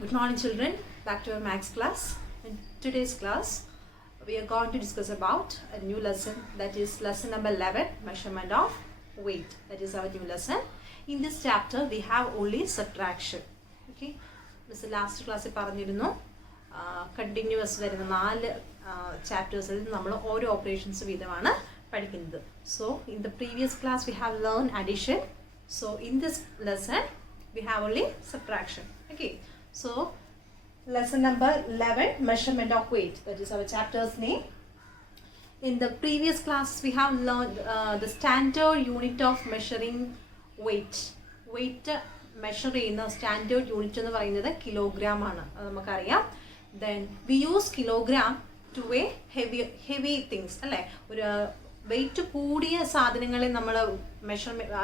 Good morning children, back to our maths class. In today's class, we are going to discuss about a new lesson, that is lesson number 11, measurement of weight. That is our new lesson. In this chapter, we have only subtraction. Okay, this is last class continuous വരുന്ന 4 chaptersൽ നമ്മൾ ഓരോ operations വീതമാണ് പഠിക്കുന്നത്. So in the previous class we have learned addition. So in this lesson we have only subtraction. Okay, so lesson number 11, measurement of weight, that is our chapter's name. In the previous class we have learned the standard unit of measuring weight. Weight measure ചെയ്യുന്ന standard unit എന്ന് പറയുന്നത് kilogram ആണ്, അത് നമുക്കറിയാം. Then we use kilogram to weigh heavy things അല്ലേ. ഒരു wait കൂടിയ സാധനങ്ങളെ നമ്മൾ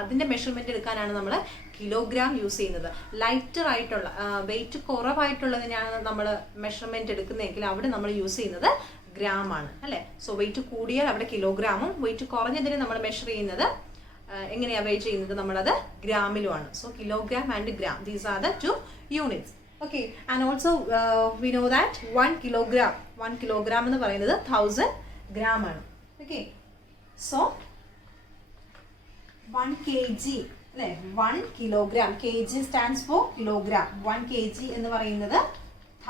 അതിൻ്റെ മെഷർമെൻറ്റ് എടുക്കാനാണ് നമ്മൾ കിലോഗ്രാം യൂസ് ചെയ്യുന്നത്. ലൈറ്റർ ആയിട്ടുള്ള വെയിറ്റ് കുറവായിട്ടുള്ളതിനാണ് നമ്മൾ മെഷർമെൻറ്റ് എടുക്കുന്നതെങ്കിൽ അവിടെ നമ്മൾ യൂസ് ചെയ്യുന്നത് ഗ്രാം ആണ് അല്ലേ. സോ വെയിറ്റ് കൂടിയാൽ അവിടെ കിലോഗ്രാമും, വെയിറ്റ് കുറഞ്ഞതിന് നമ്മൾ മെഷർ ചെയ്യുന്നത് എങ്ങനെയാണ് വെയിറ്റ് ചെയ്യുന്നത്, നമ്മളത് ഗ്രാമിലുമാണ്. So kilogram and gram, these are the 2 units. Okay, and also we know that 1 kilogram എന്ന് പറയുന്നത് 1000 gram ആണ്. Okay, so 1 kg അല്ലേ, 1 kilogram, kg stands for kilogram. 1 kg എന്ന് പറയുന്നത്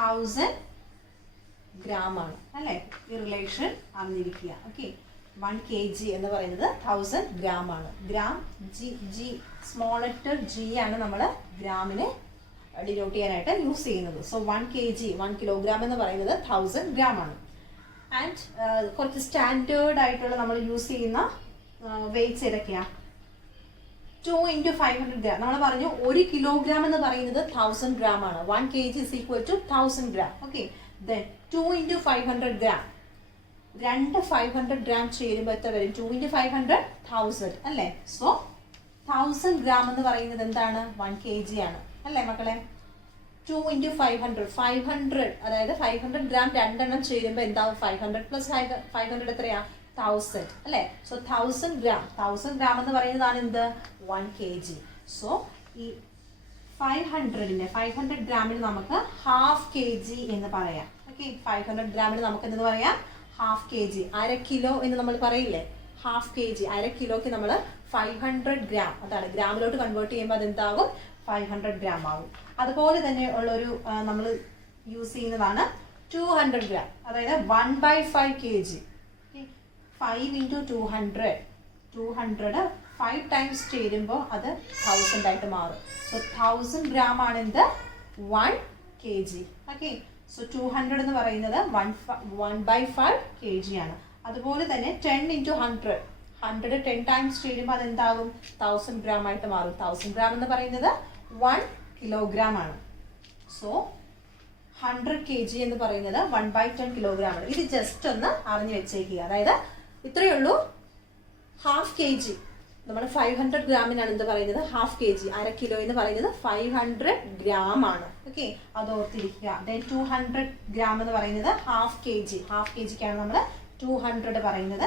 1000 gram ആണ് അല്ലേ. ഈ റിലേഷൻ അറിഞ്ഞിരിക്കുക. ഓക്കെ, 1 kg എന്ന് പറയുന്നത് 1000 gram ആണ്. Gram G small letter G ആണ് നമ്മൾ ഗ്രാമിനെ ഡിനോട്ട് ചെയ്യാനായിട്ട് യൂസ് ചെയ്യുന്നത്. സോ 1 kg 1 kilogram എന്ന് പറയുന്നത് 1000 gram ആണ്. ആൻഡ് കുറച്ച് സ്റ്റാൻഡേർഡ് ആയിട്ടുള്ള നമ്മൾ യൂസ് ചെയ്യുന്ന വെയിറ്റ്സ് ഏതൊക്കെയാണ്? 2 × 500 gram. നമ്മൾ പറഞ്ഞു 1 kilogram എന്ന് പറയുന്നത് 1000 gram ആണ്. 1 kg is equal to 1000 gram. Okay, then 2 × 500 gram. 2 500 gram ചേരുമ്പോൾ എത്ര വരും? 2 × 500 1000 അല്ലേ. സോ 1000 gram എന്ന് പറയുന്നത് എന്താണ്? 1 kg ആണ് അല്ലേ മക്കളെ. 2 × 500 അതായത് 500 gram രണ്ടെണ്ണം ചേരുമ്പോൾ എന്താവും? 500 + 500 എത്രയാ? 1000 അല്ലേ. സോ 1000 gram എന്ന് പറയുന്നതാണ് എന്ത്? 1 kg. സോ ഈ 500 ഗ്രാമിന് നമുക്ക് ഹാഫ് kg എന്ന് പറയാം. ഓക്കെ, 500 ഗ്രാമിന് നമുക്ക് എന്തെന്ന് പറയാം? Half kg. അര കിലോ എന്ന് നമ്മൾ പറയില്ലേ, ഹാഫ് kg. അര കിലോക്ക് നമ്മൾ 500 gram, അതാണ് ഗ്രാമിലോട്ട് കൺവേർട്ട് ചെയ്യുമ്പോൾ അതെന്താകും? 500 gram ആകും. അതുപോലെ തന്നെ ഉള്ളൊരു നമ്മൾ യൂസ് ചെയ്യുന്നതാണ് 200 gram, അതായത് 1/5 kg. 5 × 200 5 times ചേരുമ്പോൾ അത് 1000 ആയിട്ട് മാറും. സോ 1000 gram ആണ് എന്ത്? 1 kg. ഓക്കെ, സോ 200 എന്ന് പറയുന്നത് 1/5 kg ആണ്. അതുപോലെ തന്നെ 10 × 100 10 times ചേരുമ്പോൾ അതെന്താകും? 1000 gram ആയിട്ട് മാറും. 1000 gram എന്ന് പറയുന്നത് 1 kilogram ആണ്. സോ 100 kg എന്ന് പറയുന്നത് 1/10 kilogram ആണ്. ഇത് ജസ്റ്റ് ഒന്ന് അറിഞ്ഞു വെച്ചേക്കുക. അതായത് ഇത്രയേ ഉള്ളൂ. ഹാഫ് kg നമ്മൾ 500 ഗ്രാമിനാണ് എന്ത് പറയുന്നത്? Half kg. അര കിലോ എന്ന് പറയുന്നത് 500 gram ആണ്. ഓക്കെ, അത് ഓർത്തിരിക്കുക. ദെൻ 200 gram എന്ന് പറയുന്നത് ഹാഫ് kgക്കാണ് നമ്മൾ 200 പറയുന്നത്.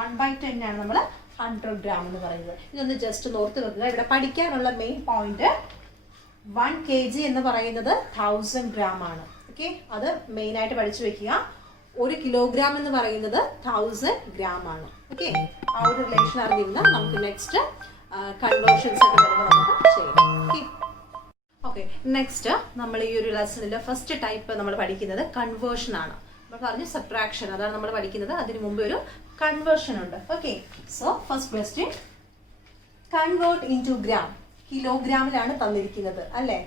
1/10 ആണ് നമ്മൾ 100 gram എന്ന് പറയുന്നത്. ഇതൊന്ന് ജസ്റ്റ് ഒന്ന് ഓർത്ത് വെക്കുക. ഇവിടെ പഠിക്കാനുള്ള മെയിൻ പോയിന്റ് 1 kg എന്ന് പറയുന്നത് 1000 gram ആണ്. ഓക്കെ, അത് മെയിൻ ആയിട്ട് പഠിച്ചു വെക്കുക. 1 kilogram എന്ന് പറയുന്നത് 1000 gram ആണ്. ഓക്കെ, ആ ഒരു റിലേഷൻ അറിഞ്ഞിരുന്നാൽ നമുക്ക് നെക്സ്റ്റ് കൺവേർഷൻസ് ഒക്കെ വരുമ്പോൾ നമുക്ക് ചെയ്യാം. ഓക്കെ, നെക്സ്റ്റ് നമ്മൾ ഈ ഒരു ലെസണിന്റെ ഫസ്റ്റ് ടൈപ്പ് നമ്മൾ പഠിക്കുന്നത് കൺവേർഷൻ ആണ്. നമ്മൾ പറഞ്ഞു സബ്ട്രാക്ഷൻ, അതാണ് നമ്മൾ പഠിക്കുന്നത്. അതിന് മുമ്പ് ഒരു കൺവേർഷൻ ഉണ്ട്. Okay, so first question, convert into gram. കിലോഗ്രാമിലാണ് തന്നിരിക്കുന്നത് അല്ലേ.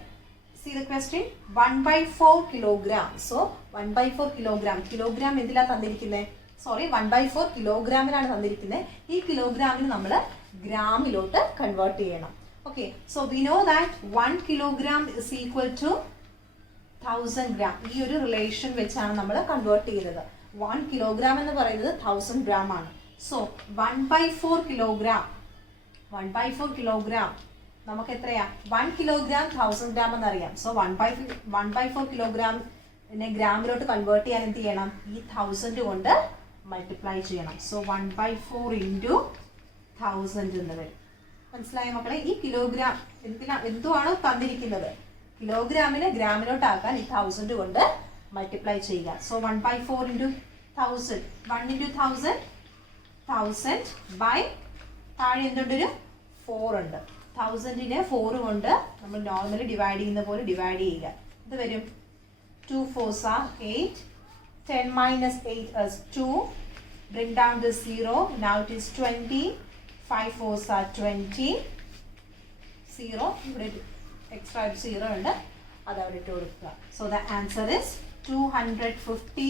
See the question, 1/4 kilogram. So 1/4 kilogram. Kilogram എന്തിലാണ് തന്നിരിക്കുന്നത്? സോറി, 1/4 കിലോഗ്രാമിലാണ് തന്നിരിക്കുന്നത്. ഈ കിലോഗ്രാമിന് നമ്മൾ ഗ്രാമിലോട്ട് കൺവേർട്ട് ചെയ്യണം. Okay, so we know that 1 kilogram is equal to 1000 gram. ഈ ഒരു റിലേഷൻ വെച്ചാണ് നമ്മൾ കൺവേർട്ട് ചെയ്യുന്നത്. 1 kilogram എന്ന് പറയുന്നത് 1000 gram ആണ്. സോ 1/4 kilogram നമുക്ക് എത്രയാ? 1 kilogram 1000 gram എന്നറിയാം. സോ 1/4 കിലോഗ്രാമിനെ ഗ്രാമിലോട്ട് കൺവേർട്ട് ചെയ്യാൻ എന്ത് ചെയ്യണം? ഈ 1000 കൊണ്ട് മൾട്ടിപ്ലൈ ചെയ്യണം. സോ 1/4 × 1000 എന്ന് വരും. മനസ്സിലായ മക്കളെ? ഈ കിലോഗ്രാം എന്തുവാണോ തന്നിരിക്കുന്നത് കിലോഗ്രാമിനെ ഗ്രാമിലോട്ടാക്കാൻ ഈ 1000 കൊണ്ട് മൾട്ടിപ്ലൈ ചെയ്യുക. സോ 1/4 ഇൻറ്റു 1000, 1 ഇൻറ്റു 1000 ബൈ താഴെ എന്തുണ്ടൊരു 4 ഉണ്ട്. 1000നെ 4 കൊണ്ട് നമ്മൾ നോർമലി ഡിവൈഡ് ചെയ്യുന്ന പോലെ ഡിവൈഡ് ചെയ്യുക. ഇത് വരും 2 4s are 8, 10 minus 8 is 2, bring down the 0, now it is 20, 5 4s are 20, 0, ഇവിടെ എക്സ്ട്രാ 0 ഉണ്ട്, അത് അവിടെ ഇട്ട് കൊടുക്കുക. So the answer is 250.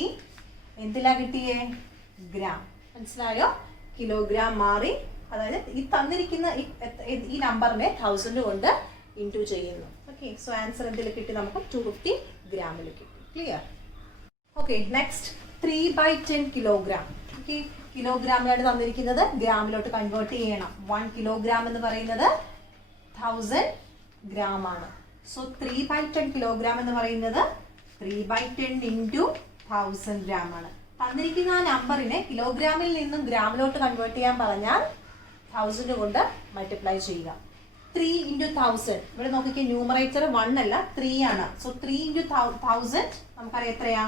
എന്തിലാ കിട്ടിയേ? ഗ്രാം. മനസ്സിലായോ? കിലോഗ്രാം മാറി, അതായത് ഈ തന്നിരിക്കുന്ന ഈ നമ്പറിനെ 1000 കൊണ്ട് ഇൻറ്റു ചെയ്യുന്നു. ഓക്കെ, സോ ആൻസർ എന്തിൽ കിട്ടി? നമുക്ക് 250 ഗ്രാമിൽ കിട്ടി. Clear? Okay, next 3/10 kilogram. Okay, കിലോഗ്രാമിലാണ് തന്നിരിക്കുന്നത്, ഗ്രാമിലോട്ട് കൺവേർട്ട് ചെയ്യണം. 1 കിലോഗ്രാം എന്ന് പറയുന്നത് 1000 ഗ്രാം ആണ്. സോ 3/10 കിലോഗ്രാം എന്ന് പറയുന്നത് 3/10 ഇൻറ്റു 1000 ഗ്രാം ആണ്. തന്നിരിക്കുന്ന ആ നമ്പറിനെ കിലോഗ്രാമിൽ നിന്നും ഗ്രാമിലോട്ട് കൺവേർട്ട് ചെയ്യാൻ പറഞ്ഞാൽ 1000 കൊണ്ട് മൾട്ടിപ്ലൈ ചെയ്യുക. 3 ഇൻറ്റു 1000, ഇവിടെ നോക്കിക്കേ, ന്യൂമറേറ്റർ 1 അല്ല 3 ആണ്. സോ 3 ഇൻറ്റു 1000 നമുക്കറിയാം എത്രയാ?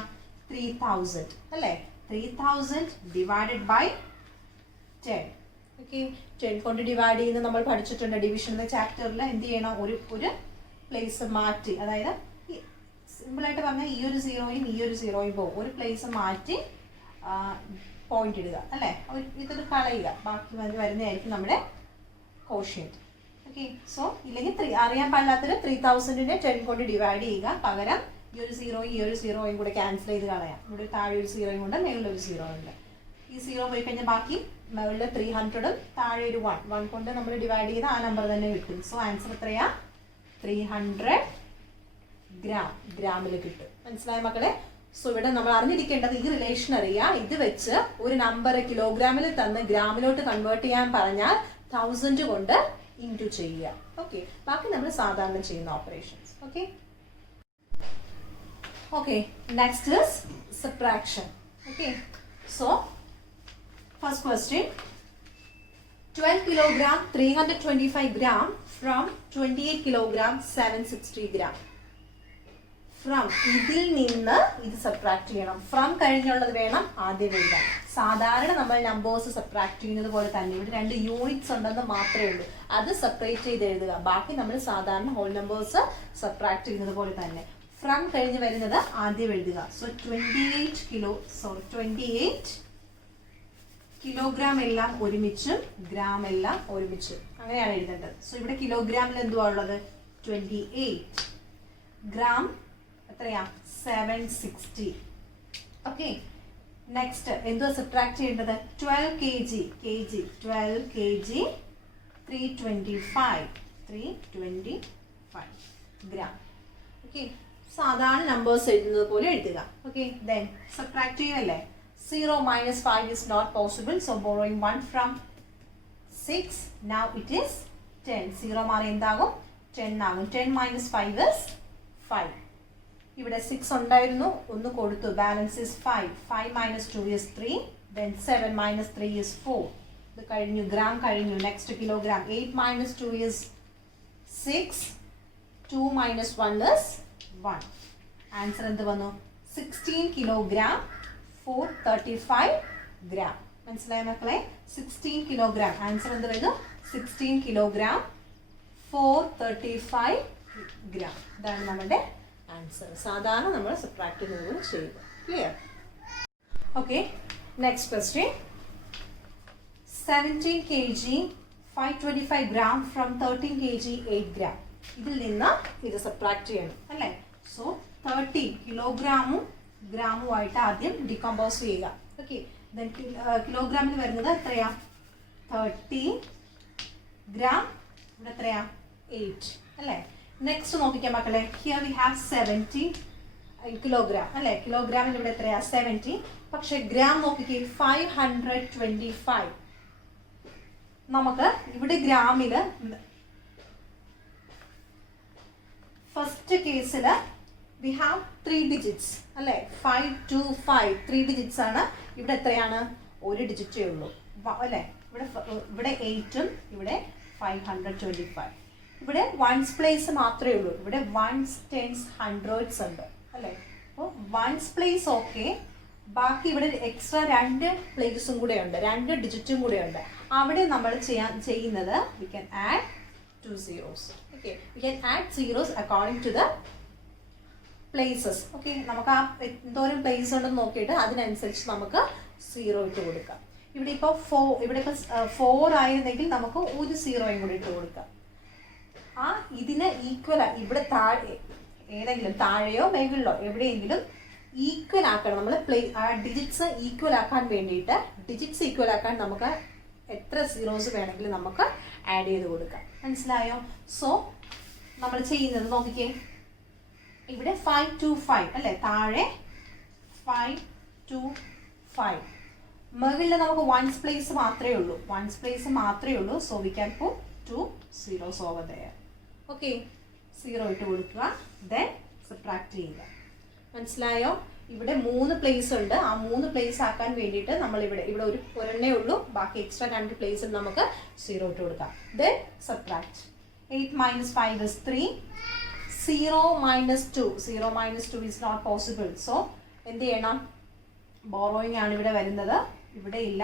3000 അല്ലേ? 3000 ഡിവൈഡഡ് ബൈ 10. ഓക്കെ, 10 കൊണ്ട് ഡിവൈഡ് ചെയ്യുന്നത് നമ്മൾ പഠിച്ചിട്ടുണ്ട് ഡിവിഷൻ എന്ന ചാപ്റ്ററിൽ. എന്ത് ചെയ്യണം? ഒരു പ്ലേസ് മാറ്റി, അതായത് സിമ്പിളായിട്ട് പറഞ്ഞാൽ ഈ ഒരു 0യും ഈ ഒരു 0യും പോകും. ഒരു പ്ലേസ് മാറ്റി പോയിന്റ് ഇടുക അല്ലേ? ഇതൊരു കളയുക, ബാക്കി വരുന്നതായിരിക്കും നമ്മുടെ കോഷ്യന്റ്. ഓക്കെ, സോ ഇല്ലെങ്കിൽ അറിയാൻ പാടില്ലാത്തൊരു 3000നെ 10 കൊണ്ട് ഡിവൈഡ് ചെയ്യുക. പകരം ഈ ഒരു 0യും ഈ ഒരു 0യും കൂടെ ക്യാൻസൽ ചെയ്ത് കളയാം. ഇവിടെ താഴെ ഒരു 0യും ഉണ്ട്, മേളിൽ ഒരു 0 ഉണ്ട്. ഈ 0 പോയി കഴിഞ്ഞാൽ ബാക്കി മുകളിൽ 300ഉം താഴെ ഒരു 1 കൊണ്ട് നമ്മൾ ഡിവൈഡ് ചെയ്ത് ആ നമ്പർ തന്നെ കിട്ടും. സോ ആൻസർ എത്രയാ? 300 ഗ്രാമിൽ കിട്ടും. മനസ്സിലായ മക്കളെ? സോ ഇവിടെ നമ്മൾ അറിഞ്ഞിരിക്കേണ്ടത് ഈ റിലേഷൻ അറിയാം. ഇത് വെച്ച് ഒരു നമ്പർ കിലോഗ്രാമിൽ തന്ന് ഗ്രാമിലോട്ട് കൺവേർട്ട് ചെയ്യാൻ പറഞ്ഞാൽ 1000 കൊണ്ട് ഇൻറ്റു ചെയ്യുക. ഓക്കെ, ബാക്കി നമ്മൾ സാധാരണ ചെയ്യുന്ന operations. Okay okay, next is subtraction. Okay, so first question, 12 kilogram 325 gram from 28 kilogram 760 gram. From, ഇതിൽ നിന്ന് ഇത് സബ്ട്രാക്ട് ചെയ്യണം. ഫ്രം കഴിഞ്ഞുള്ളത് വേണം ആദ്യം എഴുതാൻ. സാധാരണ നമ്മൾ നമ്പേഴ്സ് സബ്ട്രാക്ട് ചെയ്യുന്നത് പോലെ തന്നെ ഇവിടെ 2 യൂണിറ്റ്സ് ഉണ്ടെന്ന് മാത്രമേ ഉള്ളൂ. അത് സെപ്പറേറ്റ് ചെയ്ത് എഴുതുക. ബാക്കി നമ്മൾ സാധാരണ ഹോൾ നമ്പേഴ്സ് സബ്ട്രാക്ട് ചെയ്യുന്നത് പോലെ തന്നെ. ഫ്രം കഴിഞ്ഞ് വരുന്നത് ആദ്യം എഴുതുക. സോ 28 കിലോഗ്രാം എല്ലാം ഒരുമിച്ചും ഗ്രാം എല്ലാം ഒരുമിച്ചും അങ്ങനെയാണ് എഴുതേണ്ടത്. സോ ഇവിടെ കിലോഗ്രാമിൽ എന്തുവാ ഉള്ളത്? 28. ഗ്രാം എത്രയാ? 760. ഓക്കെ, നെക്സ്റ്റ് എന്തുവാ സബ്ട്രാക്ട് ചെയ്യേണ്ടത്? 12 kg 325 ഗ്രാം. ഓക്കെ, സാധാരണ നമ്പേഴ്സ് എഴുതുന്നത് പോലെ എഴുതുക. ഓക്കെ, ദെൻ സബ്ട്രാക്ട് ചെയ്യല്ലേ? 0 minus 5 is not possible. So borrowing 1 from 6. Now it is 10. 0 മാറി എന്താകും? 10 ആകും. 10 minus 5 is 5. ഇവിടെ 6 ഉണ്ടായിരുന്നു, ഒന്ന് കൊടുത്തു, balance is 5. 5 minus 2 is 3. Then 7 minus 3 is 4. ഇത് കഴിഞ്ഞു, ഗ്രാം കഴിഞ്ഞു. Next kilogram. 8 minus 2 is 6. 2 minus 1 is 1. Answer എന്ത് വന്നു? 16 kilogram 435 gram. മനസ്സിലായ മക്കളെ? 16 കിലോഗ്രാം. ആൻസർ എന്ത് വരുന്നു? 16 കിലോഗ്രാം 435 ഗ്രാം. ഇതാണ് നമ്മുടെ ആൻസർ. സാധാരണ നമ്മൾ സബ്ട്രാക്ട് ചെയ്യുന്നത് ചെയ്യുക. Clear? Okay, next question, 17 kg 525 gram from 13 kg 8 gram. ഇതിൽ നിന്ന് ഇത് സബ്ട്രാക്ട് ചെയ്യണം അല്ലേ? സോ 30 കിലോഗ്രാമും ഗ്രാമുമായിട്ട് ആദ്യം ഡികമ്പോസ് ചെയ്യുക. ഓക്കെ, ദെൻ കിലോഗ്രാമിൽ വരുന്നത് എത്രയാ? 30 ഗ്രാം. ഇവിടെ എത്രയാ? 8 അല്ലേ? നെക്സ്റ്റ് നോക്കിക്കാം മക്കളെ. ഹിയർ വി ഹാവ് 70 കിലോഗ്രാം അല്ലേ? കിലോഗ്രാമിൽ ഇവിടെ എത്രയാ? 70. പക്ഷെ ഗ്രാം നോക്കിക്കേ, 525. നമുക്ക് ഇവിടെ ഗ്രാമിൽ ഫസ്റ്റ് കേസിൽ we have 3 digits അല്ലേ? 525 3 digits ആണ്. ഇവിടെ എത്രയാണ്? ഒരു ഡിജിറ്റേ ഉള്ളൂ അല്ലേ? ഇവിടെ 8ഉം ഇവിടെ 525. ഇവിടെ വൺസ് പ്ലേസ് മാത്രമേ ഉള്ളൂ. ഇവിടെ വൺസ്, ടെൻസ്, ഹൺഡ്രഡ്സ് ഉണ്ട് അല്ലേ. അപ്പോൾ വൺസ് പ്ലേസ് ഓക്കെ, ബാക്കി ഇവിടെ എക്സ്ട്രാ 2 പ്ലേസും കൂടെ ഉണ്ട്, 2 ഡിജിറ്റും കൂടെ ഉണ്ട്. അവിടെ നമ്മൾ ചെയ്യുന്നത് we can add 2 zeros. Okay, we can add zeros according to the places. Okay, നമുക്ക് ആ എന്തോരം പ്ലേസ് ഉണ്ടെന്ന് നോക്കിയിട്ട് അതിനനുസരിച്ച് നമുക്ക് 0 ഇട്ട് കൊടുക്കാം. ഇവിടെ ഇപ്പോൾ 4 ആയിരുന്നെങ്കിൽ നമുക്ക് ഒരു 0 കൂടി ഇട്ട് കൊടുക്കാം. ആ ഇതിന് ഈക്വൽ ഇവിടെ താഴെ ഏതെങ്കിലും താഴെയോ മേകളിലോ എവിടെയെങ്കിലും ഈക്വൽ ആക്കണം. നമ്മൾ ഡിജിറ്റ്സ് ഈക്വൽ ആക്കാൻ വേണ്ടിയിട്ട് ഡിജിറ്റ്സ് ഈക്വൽ ആക്കാൻ നമുക്ക് എത്ര സീറോസ് വേണമെങ്കിലും നമുക്ക് ആഡ് ചെയ്ത് കൊടുക്കാം. മനസ്സിലായോ? സോ നമ്മൾ ചെയ്യുന്നത് നോക്കിക്കേ, ഇവിടെ 5 to 5 അല്ലേ, താഴെ 5 to 5. മുകളിൽ നമുക്ക് വൺസ് പ്ലേസ് മാത്രമേ ഉള്ളൂ. So we can put 2 zeros over there. Okay, 0 ഇട്ട് കൊടുക്കുക, ദെൻ സബ്ട്രാക്ട് ചെയ്യുക. മനസ്സിലായോ? ഇവിടെ 3 പ്ലേസ് ഉണ്ട്. ആ 3 പ്ലേസ് ആക്കാൻ വേണ്ടിയിട്ട് നമ്മൾ ഇവിടെ ഒരെണ്ണേ ഉള്ളൂ, ബാക്കി എക്സ്ട്രാ 2 പ്ലേസിൽ നമുക്ക് 0 ഇട്ട് കൊടുക്കാം. Then subtract. 8 minus 5 is 3. 0 minus 2. 0 minus 2 is not possible. So എന്ത് ചെയ്യണം? ബോറോയിങ് ആണ് ഇവിടെ വരുന്നത്. ഇവിടെ ഇല്ല,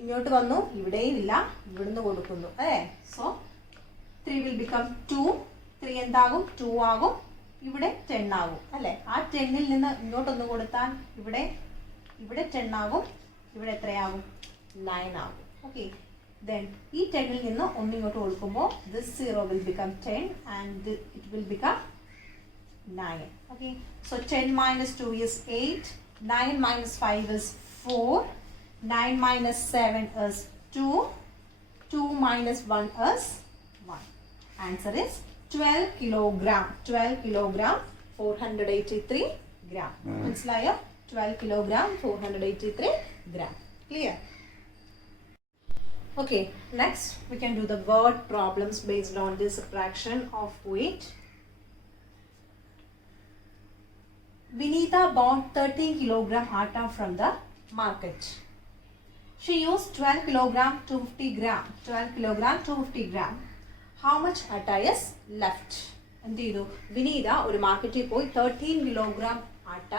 ഇങ്ങോട്ട് വന്നു, ഇവിടെയും ഇല്ല, ഇവിടുന്ന് കൊടുക്കുന്നു അല്ലേ. So 3 will become 2. 3 എന്താകും? 2 ആകും. ഇവിടെ 10 ആകും അല്ലേ. ആ 10ൽ നിന്ന് ഇങ്ങോട്ടൊന്ന് കൊടുത്താൽ ഇവിടെ 10 ആകും. ഇവിടെ എത്രയാകും? 9 ആകും. ഓക്കെ, ദെൻ ഈ 10ൽ നിന്ന് ഒന്നിങ്ങോട്ട് കൊടുക്കുമ്പോൾ this 0 will become 10 and it will become 9. Okay, so 10 minus 2 is 8. 9 minus 5 is 4. 9 minus 7 is 2. 2 minus 1 is 1. Answer is 12 kilogram. 12 kilogram 483 gram. മനസ്സിലായോ? 12 kilogram 483 gram. Clear? Okay, next we can do the word problems based on this subtraction of weight. Vinita bought 13 kilogram atta from the market. She used 12 kilogram 250 gram. 12 kilogram 250 gram. How much atta is left? എന്ത് ചെയ്തു? വിനീത ഒരു മാർക്കറ്റിൽ പോയി 13 kilogram ആട്ട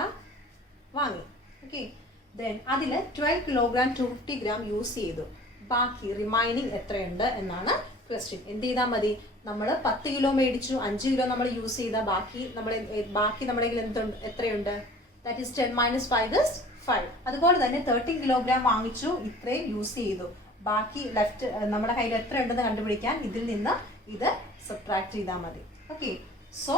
വാങ്ങി. Okay, then അതിൽ 12 kilogram 250 gram use ചെയ്തു. ബാക്കി remaining എത്രയുണ്ട് എന്നാണ് ക്വസ്റ്റ്യൻ. എന്ത് ചെയ്താൽ മതി? നമ്മൾ 10 കിലോ മേടിച്ചു, 5 കിലോ നമ്മൾ യൂസ് ചെയ്താൽ ബാക്കി നമ്മുടെ എത്രയുണ്ട്? That is 10 minus 5 is 5. അതുപോലെ തന്നെ 13 കിലോഗ്രാം വാങ്ങിച്ചു, ഇത്രയും യൂസ് ചെയ്തു. ബാക്കി ലെഫ്റ്റ് നമ്മുടെ കയ്യിൽ എത്ര ഉണ്ടെന്ന് കണ്ടുപിടിക്കാൻ ഇതിൽ നിന്ന് ഇത് സബ്ട്രാക്ട് ചെയ്താൽ മതി. Okay, so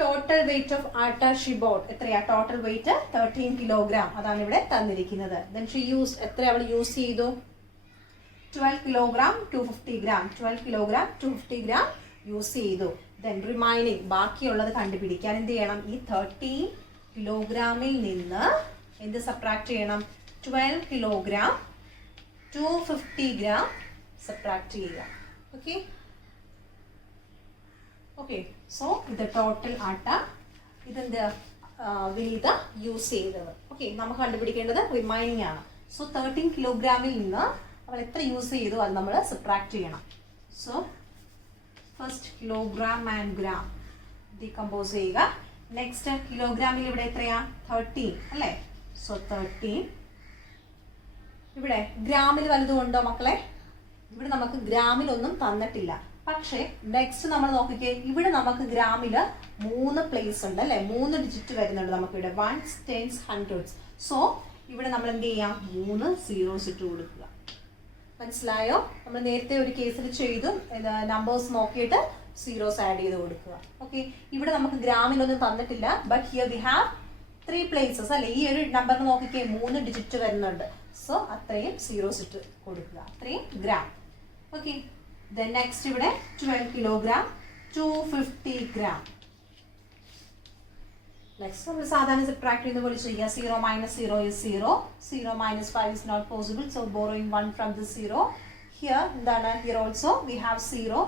total weight of ആട്ട ഷി ബോട്ട് എത്രയാ? Total weight 13 kilogram. അതാണ് ഇവിടെ തന്നിരിക്കുന്നത്. ദെൻ ഷി യൂസ് എത്ര അവൾ യൂസ് ചെയ്തു? 12 kilogram 250 gram. 12 kilogram 250 gram use ചെയ്തു. ദെൻ റിമൈനിങ് ബാക്കിയുള്ളത് കണ്ടുപിടിക്കാൻ എന്ത് ചെയ്യണം? ഈ 13 കിലോഗ്രാമിൽ നിന്ന് എന്ത് സബ്ട്രാക്ട് ചെയ്യണം? 12 കിലോഗ്രാം 250 gram സബ്ട്രാക്ട് ചെയ്യുക. ഓക്കെ, ഓക്കെ, സോ ഇത് ടോട്ടൽ ആട്ട, ഇതെന്ത് വിനീത യൂസ് ചെയ്തത്. ഓക്കെ, നമുക്ക് കണ്ടുപിടിക്കേണ്ടത് റിമൈനിങ് ആണ്. സോ 13 കിലോഗ്രാമിൽ നിന്ന് അവൾ എത്ര യൂസ് ചെയ്തു അത് നമ്മൾ സബ്ട്രാക്ട് ചെയ്യണം. So first kilogram and gram decompose ചെയ്യുക. നെക്സ്റ്റ് കിലോഗ്രാമിൽ ഇവിടെ എത്രയാ? 13 അല്ലേ. സോ 13. ഇവിടെ ഗ്രാമിൽ വലുതുകൊണ്ടോ മക്കളെ? ഇവിടെ നമുക്ക് ഗ്രാമിലൊന്നും തന്നിട്ടില്ല. പക്ഷേ നെക്സ്റ്റ് നമ്മൾ നോക്കിക്കേ, ഇവിടെ നമുക്ക് ഗ്രാമില് 3 പ്ലേസ് ഉണ്ട് അല്ലേ, 3 ഡിജിറ്റ് വരുന്നുണ്ട് നമുക്ക് ഇവിടെ, വൺസ്, ടെൻസ്, ഹൺഡ്രഡ്സ്. സോ ഇവിടെ നമ്മൾ എന്ത് ചെയ്യാം? 3 zeros ഇട്ട് കൊടുക്കുക. മനസ്സിലായോ? നമ്മൾ നേരത്തെ ഒരു കേസിൽ ചെയ്തു, നമ്പേഴ്സ് നോക്കിയിട്ട് സീറോസ് ആഡ് ചെയ്ത് കൊടുക്കുക. ഓക്കെ, ഇവിടെ നമുക്ക് ഗ്രാമിലൊന്നും തന്നിട്ടില്ല, but here we have 3 places അല്ലേ. ഈ ഒരു നമ്പറിന് നോക്കിക്കേ 3 ഡിജിറ്റ് വരുന്നുണ്ട്. സോ അത്രയും സീറോസ് ഇട്ട് കൊടുക്കുക, അത്രയും ഗ്രാം. ഓക്കെ, ദെൻ നെക്സ്റ്റ് ഇവിടെ 12 കിലോഗ്രാം 250 ഗ്രാം. നെക്സ്റ്റ് നമ്മൾ സാധാരണ സബ്ട്രാക്ട് ചെയ്യുന്ന പോലെ ചെയ്യുക. 0 minus 0 is 0. 0 minus 5 is not possible. So borrowing 1 from the 0. Here എന്താണ്? Here also we have 0.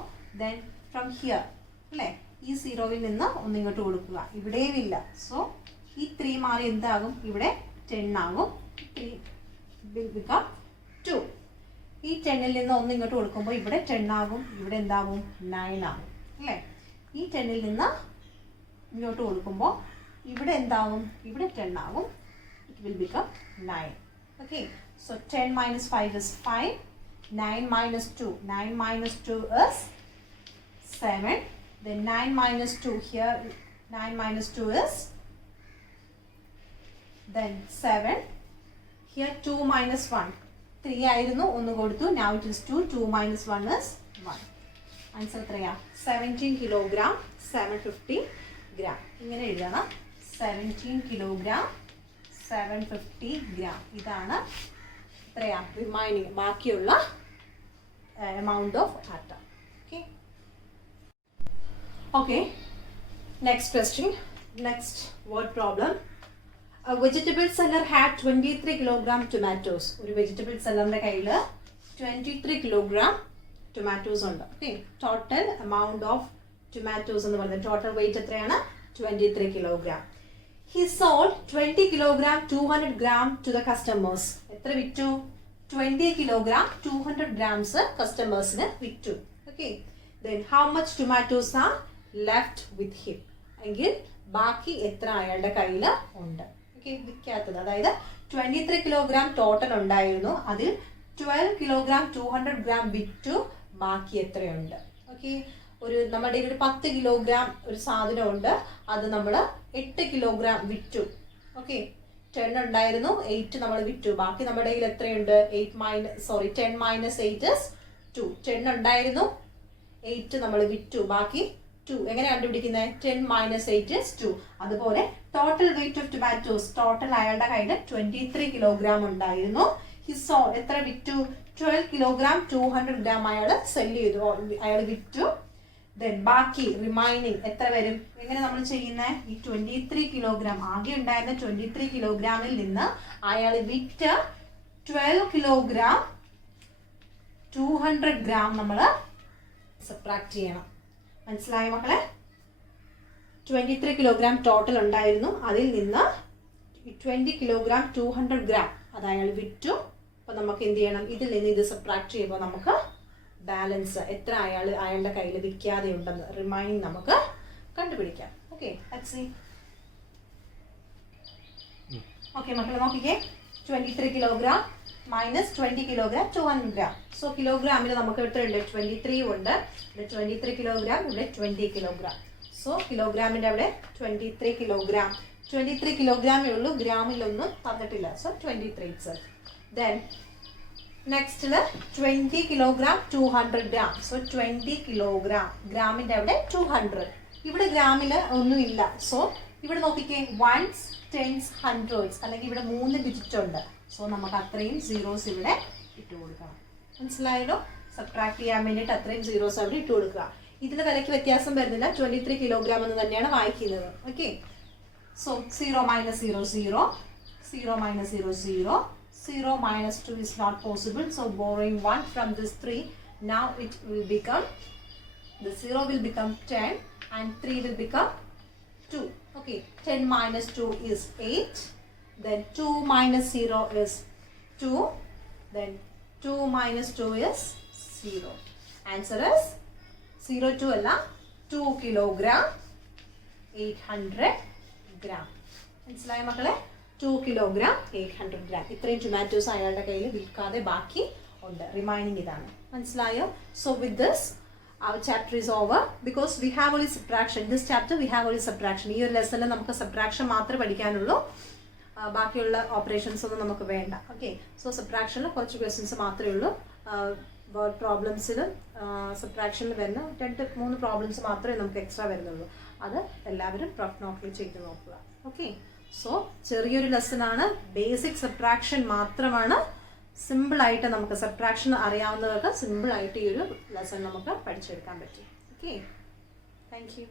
Then from here അല്ലേ, ഈ 0ൽ നിന്ന് ഒന്നിങ്ങോട്ട് കൊടുക്കുക. ഇവിടെയും ഇല്ല. സോ ഈ 3 മാറി എന്താകും? ഇവിടെ 10 ആകും. 3 will become 2. ഈ 10ൽ നിന്ന് 1 ഇങ്ങോട്ട് കൊടുക്കുമ്പോൾ ഇവിടെ 10 ആകും, ഇവിടെ എന്താകും 9 ആകും അല്ലേ. ഈ 10ൽ നിന്ന് ഇങ്ങോട്ട് കൊടുക്കുമ്പോൾ ഇവിടെ എന്താകും, ഇവിടെ 10 ആകും, it will become 9. Okay, so 10 minus 5 is 5, 9 minus 2 is 7, then 9 minus 2 here, 9 minus 2 is then 7, here 2 minus 1, 3 ആയിരുന്നു, 1 കൊടുത്തു, now it is 2, 2 minus 1 is 1. Answer എത്രയാ? 17 കിലോഗ്രാം 750 ഗ്രാം. ഇങ്ങനെ എഴുതണം, 17 കിലോഗ്രാം 750 ഗ്രാം. ഇതാണ് എത്രയാ റിമൈനിങ് ബാക്കിയുള്ള amount of atom. Okay, next question, next word problem. A vegetable seller had 23 kilogram tomatoes. ഒരു vegetable sellerന്റെ കയ്യിൽ 23 kilogram tomatoes ഉണ്ട്. Okay, total amount of tomatoes എന്ന് പറയുന്നത് total weight എത്രയാണ്? 23 kilogram. He sold 20 kilogram 200 gram to the customers. എത്ര വിറ്റു? 20 kilogram 200 grams കസ്റ്റമേഴ്സിന് വിറ്റു. Okay, then how much tomatoes are left with him? എങ്കിൽ ബാക്കി എത്ര അയാളുടെ കയ്യിൽ ഉണ്ട്? ഓക്കെ, വിൽക്കാത്തത്, അതായത് 23 കിലോഗ്രാം ടോട്ടൽ ഉണ്ടായിരുന്നു, അതിൽ 12 കിലോഗ്രാം 200 ഗ്രാം വിറ്റു, ബാക്കി എത്രയുണ്ട്? ഓക്കെ, നമ്മുടെ ഒരു 10 കിലോഗ്രാം ഒരു സാധനമുണ്ട്, അത് നമ്മൾ 8 കിലോഗ്രാം വിറ്റു. ഓക്കെ, 10 ഉണ്ടായിരുന്നു, 8 നമ്മൾ വിറ്റു, ബാക്കി നമ്മുടെ കയ്യിൽ എത്രയുണ്ട്? 10 minus 8 is 2. 10 ഉണ്ടായിരുന്നു, 8 നമ്മൾ വിറ്റു, ബാക്കി 2. എങ്ങനെ കണ്ടുപിടിക്കുന്നത്? 10 minus 8 is 2. അതുപോലെ total weight of tomatoes, total അയാളുടെ കയ്യിൽ 23 കിലോഗ്രാം ഉണ്ടായിരുന്നു. ഹി സോ എത്ര വിറ്റു? 12 കിലോഗ്രാം 200 ഗ്രാം അയാൾ സെൽ ചെയ്തു, അയാൾ വിറ്റു. ദെൻ ബാക്കി റിമൈനിങ് എത്ര വരും? എങ്ങനെ നമ്മൾ ചെയ്യുന്നത്? ഈ 23 കിലോഗ്രാം ആകെ ഉണ്ടായിരുന്ന 23 കിലോഗ്രാമിൽ നിന്ന് അയാൾ വിറ്റ 12 കിലോഗ്രാം 200 ഗ്രാം നമ്മൾ സബ്ട്രാക്ട് ചെയ്യണം. മനസ്സിലായോ മക്കളെ? 23 കിലോഗ്രാം ടോട്ടൽ ഉണ്ടായിരുന്നു, അതിൽ നിന്ന് 20 കിലോഗ്രാം 200 ഗ്രാം അത് അയാൾ വിറ്റു. അപ്പോൾ നമുക്ക് എന്ത് ചെയ്യണം? ഇതിൽ നിന്ന് ഇത് സബ്ട്രാക്ട് ചെയ്യുമ്പോൾ നമുക്ക് ബാലൻസ് എത്ര അയാളുടെ കയ്യിൽ വിൽക്കാതെ ഉണ്ടെന്ന് റിമൈനിങ് നമുക്ക് കണ്ടുപിടിക്കാം. Okay, let's see. ഓക്കെ മക്കളെ നോക്കിക്കേ, 23 kilogram minus 20 kilogram 200 gram. So kilogramമിൽ നമുക്ക് എത്രയുണ്ട്? 23 ഉണ്ട്. ഇവിടെ 23 കിലോഗ്രാം, ഇവിടെ 20 കിലോഗ്രാം. സോ കിലോഗ്രാമിൻ്റെ അവിടെ 23 കിലോഗ്രാം. 23 കിലോഗ്രാമേ ഉള്ളൂ, ഗ്രാമിലൊന്നും തന്നിട്ടില്ല. So 23 itself. Then നെക്സ്റ്റിൽ 20 കിലോഗ്രാം 200 ഗ്രാം. സോ 20 കിലോഗ്രാം, ഗ്രാമിൻ്റെ അവിടെ 200. ഇവിടെ ഗ്രാമിൽ ഒന്നുമില്ല. സോ ഇവിടെ നോക്കിക്കേ, 1s 10s 100s, അല്ലെങ്കിൽ ഇവിടെ 3 ഡിജിറ്റ് ഉണ്ട്. സോ നമുക്ക് അത്രയും സീറോസ് ഇവിടെ ഇട്ട് കൊടുക്കണം. മനസ്സിലായല്ലോ? സബ്ട്രാക്ട് ചെയ്യാൻ വേണ്ടിയിട്ട് അത്രയും സീറോസ് അവിടെ ഇട്ട് കൊടുക്കുക. ഇതിൻ്റെ വിലയ്ക്ക് വ്യത്യാസം വരുന്നില്ല, 23 കിലോഗ്രാം എന്ന് തന്നെയാണ് വായിക്കുന്നത്. Okay, so 0 minus 0 0, 0 minus 0 0, 0 minus 2 is not possible. So borrowing 1 from this 3, now it will become, the 0 will become 10 and 3 will become 2. Okay, 10 minus 2 is 8. Then 2 minus 0 is 2. Then 2 minus 2 is 0. Answer is 0 2 alla 2 kilogram 800 gram. മനസ്സിലായോ മക്കളെ? 2 kilogram 800 gram. ഇത്രയും tomatoes അയാളുടെ കയ്യിൽ വിൽക്കാതെ ബാക്കി ഉണ്ട്. Remaining ഇതാണ്. മനസ്സിലായോ? So with this our chapter is over because we have only subtraction. This chapter we have only subtraction. ഈ ഒരു ലെസണിൽ നമുക്ക് സബ്ട്രാക്ഷൻ മാത്രമേ പഠിക്കാനുള്ളൂ, ബാക്കിയുള്ള ഓപ്പറേഷൻസ് ഒന്നും നമുക്ക് വേണ്ട. ഓക്കെ, സോ സബ്ട്രാക്ഷനിൽ കുറച്ച് ക്വസ്റ്റ്യൻസ് മാത്രമേ ഉള്ളൂ. വേർഡ് പ്രോബ്ലംസിൽ സബ്ട്രാക്ഷനിൽ വരുന്ന 2-3 പ്രോബ്ലംസ് മാത്രമേ നമുക്ക് എക്സ്ട്രാ വരുന്നുള്ളൂ. അത് എല്ലാവരും റഫ് നോട്ടിൽ ചെയ്ത് നോക്കുക. ഓക്കെ, സോ ചെറിയൊരു ലെസണാണ്, ബേസിക് സബ്ട്രാക്ഷൻ മാത്രമാണ്. സിമ്പിളായിട്ട് നമുക്ക് സബ്ട്രാക്ഷൻ അറിയാവുന്നവർക്ക് സിമ്പിളായിട്ട് ഈ ഒരു ലെസൺ നമുക്ക് പഠിച്ചെടുക്കാൻ പറ്റും. Okay, thank you.